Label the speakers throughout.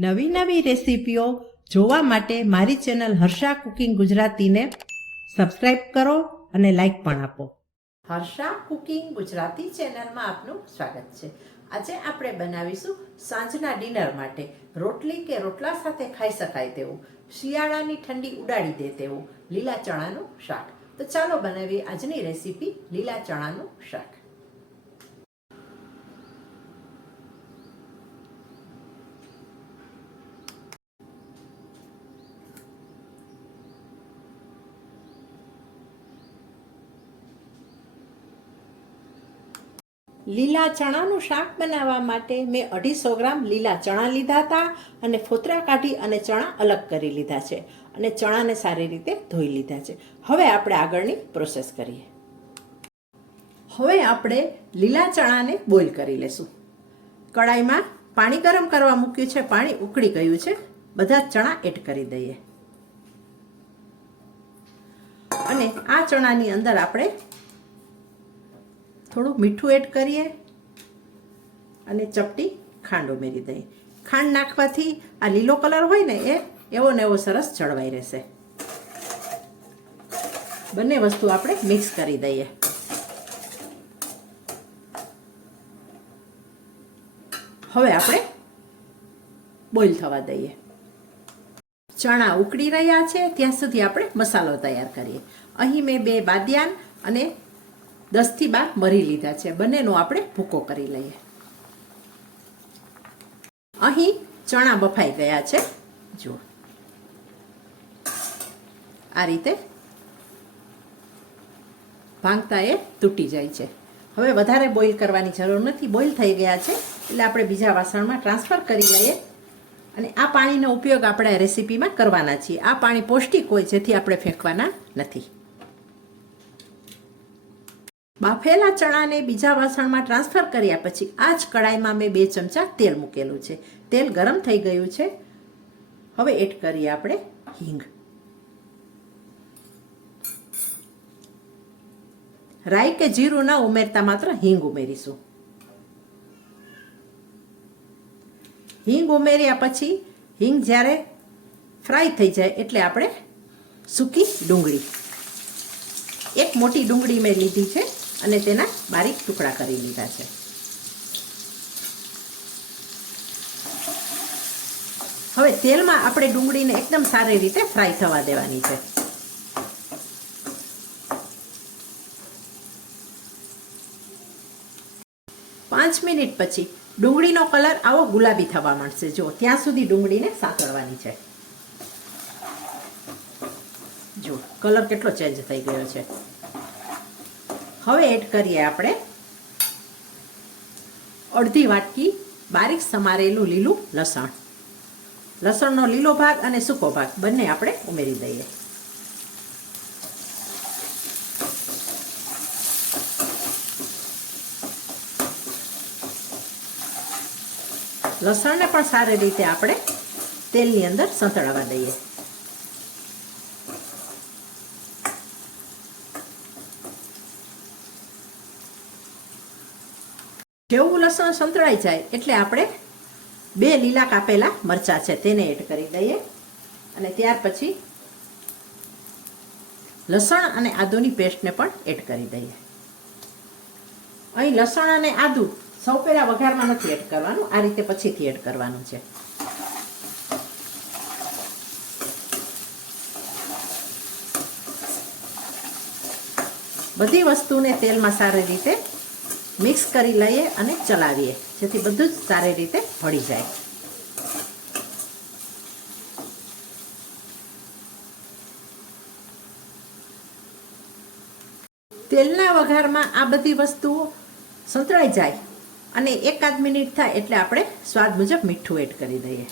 Speaker 1: નવી નવી રેસીપીઓ જોવા માટે મારી ચેનલ હર્ષા કુકિંગ ગુજરાતીને સબસ્ક્રાઇબ કરો અને લાઇક પણ આપો. હર્ષા કુકિંગ ગુજરાતી ચેનલમાં આપનું સ્વાગત છે. આજે આપણે બનાવીશું સાંજના ડિનર માટે. રોટલી કે રોટલા સાથે ખાઈ શકાય તેવું. શિયાળાની ઠંડી ઉડાડી દે તેવું. લીલા ચણાનું શાક. તો ચાલો બનાવીએ આજની રેસીપી લીલા ચણાનું શાક. લીલા ચણાનું શાક બનાવવા માટે મેં અઢીસો ગ્રામ લીલા ચણા લીધા હતા અને ફોતરા કાઢી અને ચણા અલગ કરી લીધા છે અને ચણાને સારી રીતે ધોઈ લીધા છે. હવે આપણે આગળની પ્રોસેસ કરીએ. હવે આપણે લીલા ચણાને બોઇલ કરી લેશું. કડાઈમાં પાણી ગરમ કરવા મૂક્યું છે, પાણી ઉકળી ગયું છે. બધા ચણા એડ કરી દઈએ. અને આ ચણાની અંદર આપણે થોડું મીઠું એડ કરીએ અને ચપટી ખાંડ ઉમેરી દઈએ. ખાંડ નાખવાથી આ લીલો કલર હોય ને એ એવો ને એવો સરસ જળવાઈ રહેશે. બંને વસ્તુ આપણે મિક્સ કરી દઈએ. હવે આપણે બોઇલ થવા દઈએ. ચણા ઉકળી રહ્યા છે, ત્યાં સુધી આપણે મસાલો તૈયાર કરીએ. અહીં મેં બે બાદિયાન અને દસથી બાર મરી લીધા છે. બંનેનો આપણે ભૂકો કરી લઈએ. અહીં ચણા બફાઈ ગયા છે. જુઓ. આ રીતે ભાંગતા એ તૂટી જાય છે. હવે વધારે બોઇલ કરવાની જરૂર નથી. બોઇલ થઈ ગયા છે એટલે આપણે બીજા વાસણમાં ટ્રાન્સફર કરી લઈએ. અને આ પાણીનો ઉપયોગ આપણે રેસીપીમાં કરવાના છીએ. આ પાણી પૌષ્ટિક હોય જેથી આપણે ફેંકવાના નથી. બાફેલા ચણાને બીજા વાસણમાં ટ્રાન્સફર કર્યા પછી આ જ કડાઈમાં મેં બે ચમચા તેલ મૂકેલું છે. તેલ ગરમ થઈ ગયું છે. હવે એડ કરીએ આપણે હિંગ. રાઈ કે જીરું ના ઉમેરતા માત્ર હિંગ ઉમેરીશું. હિંગ ઉમેર્યા પછી હિંગ જ્યારે ફ્રાય થઈ જાય એટલે આપણે સૂકી ડુંગળી. એક મોટી ડુંગળી મેં લીધી છે. અને તેના બારીક ટુકડા કરી લીધા છે. હવે તેલમાં આપણે ડુંગળીને એકદમ સારી રીતે ફ્રાય થવા દેવાની છે. પાંચ મિનિટ પછી ડુંગળીનો કલર આવો ગુલાબી થવા માંડશે. જો, ત્યાં સુધી ડુંગળીને સાતળવાની છે. જો, કલર કેટલો ચેન્જ થઈ ગયો છે. હવે એડ કરીએ આપણે. અડધી વાટકી બારીક સમારેલું લીલું લસણ. લસણનો લીલો ભાગ અને સૂકો ભાગ બંને આપણે ઉમેરી દઈએ. લસણને પણ સારી રીતે આપણે તેલની અંદર સંતળાવા દઈએ. જેવું લસણ સંતળાઈ જાય એટલે આપણે બે લીલા કાપેલા મરચાં છે તેને એડ કરી દઈએ. અને ત્યાર પછી લસણ અને આદુની પેસ્ટને પણ એડ કરી દઈએ. અહીં લસણ અને આદુ સૌ પહેલાં વઘારમાં નથી એડ કરવાનું, આ રીતે પછીથી એડ કરવાનું છે. બધી વસ્તુને તેલમાં સારી રીતે મિક્સ કરી લઈએ અને ચલાવીએ, જેથી બધું જ સારી રીતે ભળી જાય. તેલના વઘારમાં આ બધી વસ્તુઓ સંતળાઈ જાય અને એકાદ મિનિટ થાય એટલે આપણે સ્વાદ મુજબ મીઠું એડ કરી દઈએ.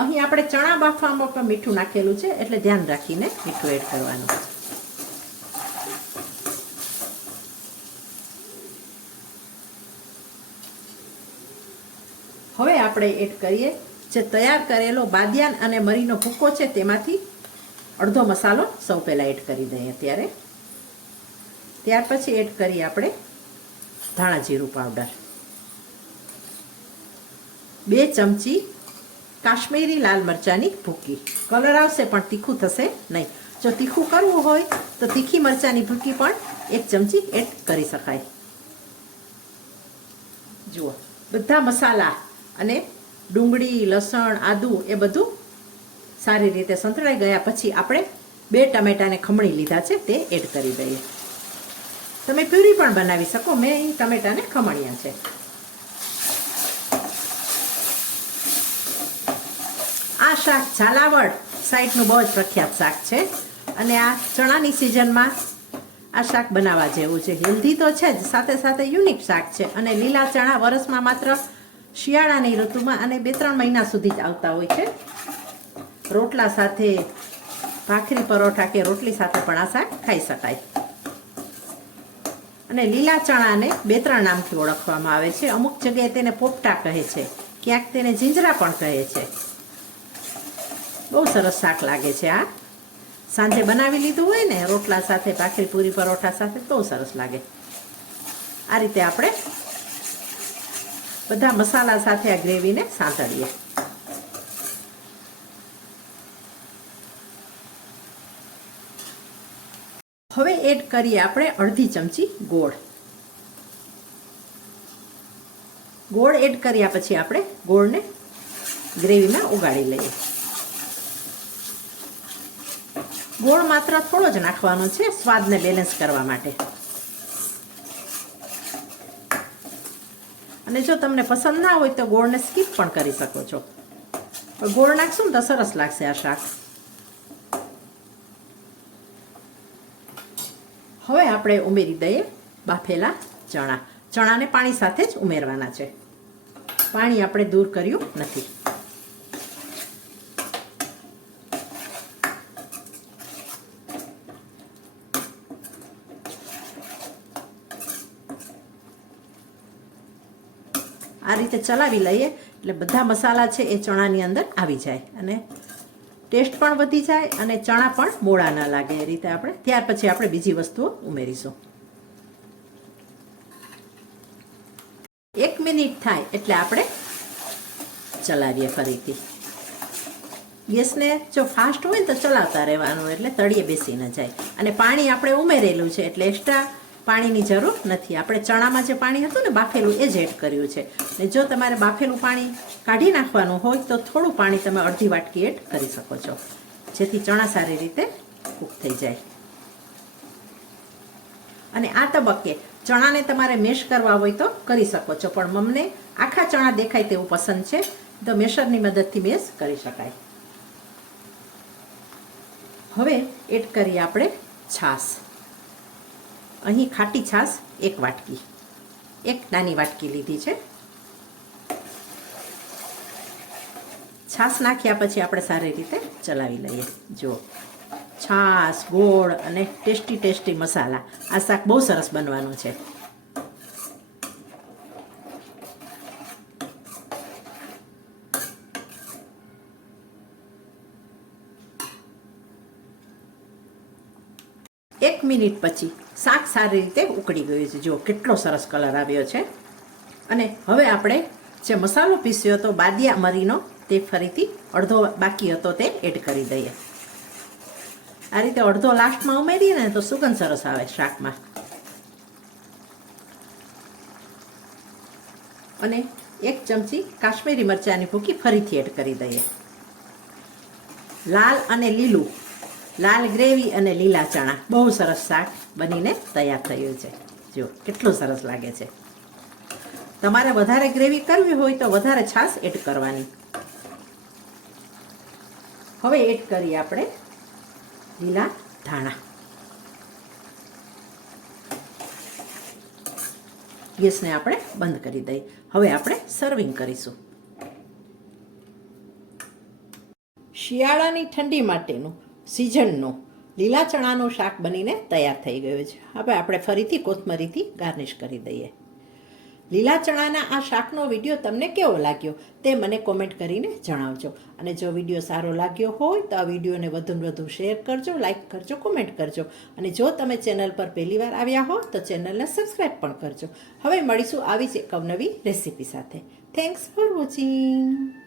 Speaker 1: અહીં આપણે ચણા બાફવામાં પણ મીઠું નાખેલું છે, એટલે ધ્યાન રાખીને મીઠું એડ કરવાનું. હવે આપણે એડ કરીએ, જે તૈયાર કરેલો બાદિયાન અને મરીનો ભૂકો છે તેમાંથી અડધો મસાલો સૌ પહેલાં એડ કરી દઈએ અત્યારે. ત્યાર પછી એડ કરીએ આપણે ધાણા જીરું પાવડર. બે ચમચી કાશ્મીરી લાલ મરચાંની ભૂકી. કલર આવશે પણ તીખું થશે નહીં. જો તીખું કરવું હોય તો તીખી મરચાંની ભૂકી પણ એક ચમચી એડ કરી શકાય. જુઓ, બધા મસાલા અને ડુંગળી, લસણ, આદું એ બધું સારી રીતે સંતળાઈ ગયા પછી આપણે બે ટમેટાને ખમણી લીધા છે, તે એડ કરી દઈએ. તમે પ્યુરી પણ બનાવી શકો, મેં અહીં ટમેટાને ખમણ્યા છે. આ શાક ઝાલાવડ સાઈડનું બહુ જ પ્રખ્યાત શાક છે અને આ ચણાની સિઝનમાં આ શાક બનાવવા જેવું છે. હેલ્ધી તો છે જ, સાથે સાથે યુનિક શાક છે અને લીલા ચણા વરસમાં માત્ર શિયાળાની ઋતુમાં અને બે ત્રણ મહિના સુધી જ આવતા હોય છે. રોટલા સાથે, ભાખરી, પરોઠા કે રોટલી સાથે પણ આ શાક ખાઈ શકાય. અને લીલા ચણાને બે ત્રણ નામથી ઓળખવામાં આવે છે. અમુક જગ્યાએ તેને પોપટા કહે છે. ક્યાંક તેને જીંજરા પણ કહે છે. બહુ સરસ શાક લાગે છે આ. સાંજે બનાવી લીધું હોય ને, રોટલા સાથે, ભાખરી, પૂરી, પરોઠા સાથે બહુ સરસ લાગે. આ રીતે આપણે બધા મસાલા સાથે આ ગ્રેવીને સાંતળીએ. હવે એડ કરીએ આપણે અડધી ચમચી ગોળ. ગોળ એડ કર્યા પછી આપણે ગોળને ગ્રેવીમાં ઉગાડી લઈએ. ગોળ માત્ર થોડો જ નાખવાનો છે, સ્વાદને બેલેન્સ કરવા માટે. અને જો તમને પસંદ ના હોય તો ગોળને સ્કીપ પણ કરી શકો છો. ગોળ નાખશું ને તો સરસ લાગશે આ શાક. હવે આપણે ઉમેરી દઈએ બાફેલા ચણા. ચણાને પાણી સાથે જ ઉમેરવાના છે. પાણી આપણે દૂર કર્યું નથી. રીતે ચલાવી લઈએ એટલે બધા મસાલા છે એ ચણાની અંદર આવી જાય અને ટેસ્ટ પણ વધી જાય અને ચણા પણ મોળા ન લાગે એ રીતે આપણે. ત્યાર પછી આપણે બીજી વસ્તુઓ ઉમેરીશું. એક મિનિટ થાય એટલે આપણે ચલાવીએ ફરીથી. ગેસને જો ફાસ્ટ હોય તો ચલાવતા રહેવાનું, એટલે તળીએ બેસી ન જાય. અને પાણી આપણે ઉમેરેલું છે એટલે એક્સ્ટ્રા પાણીની જરૂર નથી. આપણે ચણામાં જે પાણી હતું ને બાફેલું એ જ એડ કર્યું છે. ને જો તમારે બાફેલું પાણી કાઢી નાખવાનું હોય તો થોડું પાણી તમે અડધી વાટકી એડ કરી શકો છો. જેથી ચણા સારી રીતે કૂક થઈ જાય. અને આ તબક્કે ચણાને તમારે મેશ કરવા હોય તો કરી શકો છો. પણ મમને આખા ચણા દેખાય તેવું પસંદ છે. તો મેશરની મદદથી મેશ કરી શકાય. હવે એડ કરીએ આપણે છાશ. અહીં ખાટી છાશ એક વાટકી. એક નાની વાટકી લીધી છે. છાશ નાખ્યા પછી આપણે સારી રીતે ચલાવી લઈએ. જો છાશ, ગોળ અને ટેસ્ટી ટેસ્ટી મસાલા. આ શાક બહુ સરસ બનવાનું છે. એક મિનિટ પછી શાક સારી રીતે ઉકળી ગયું છે. જુઓ, કેટલો સરસ કલર આવ્યો છે. અને હવે આપણે જે મસાલો પીસ્યો હતો, બાદિયા મરીનો, તે ફરીથી અડધો બાકી હતો તે એડ કરી દઈએ. આ રીતે અડધો લાસ્ટમાં ઉમેરીએ ને તો સુગંધ સરસ આવે શાકમાં. અને એક ચમચી કાશ્મીરી મરચાંની ભૂકી ફરીથી એડ કરી દઈએ. લાલ અને લીલું લાલ ગ્રેવી અને લીલા ચણા. બહુ સરસ શાક બનીને તૈયાર થયું છે. જો કેટલું સરસ લાગે છે. તમારે વધારે ગ્રેવી કરવી હોય તો વધારે છાશ એડ કરવાની. હવે એડ કરીએ આપણે લીલા ધાણા. ગેસને આપણે બંધ કરી દઈએ. હવે આપણે સર્વિંગ કરીશું. શિયાળાની ઠંડી માટેનું સિઝનનું લીલા ચણાનું શાક બનીને તૈયાર થઈ ગયું છે. હવે આપણે ફરીથી કોથમરીથી ગાર્નિશ કરી દઈએ. લીલા ચણાના આ શાકનો વીડિયો તમને કેવો લાગ્યો તે મને કોમેન્ટ કરીને જણાવજો. અને જો વીડિયો સારો લાગ્યો હોય તો આ વિડીયોને વધુને વધુ શેર કરજો લાઇક કરજો, કોમેન્ટ કરજો. અને જો તમે ચેનલ પર પહેલીવાર આવ્યા હો તો ચેનલને સબસ્ક્રાઈબ પણ કરજો. હવે મળીશું આવી જ એક અવનવી રેસીપી સાથે. Thanks for watching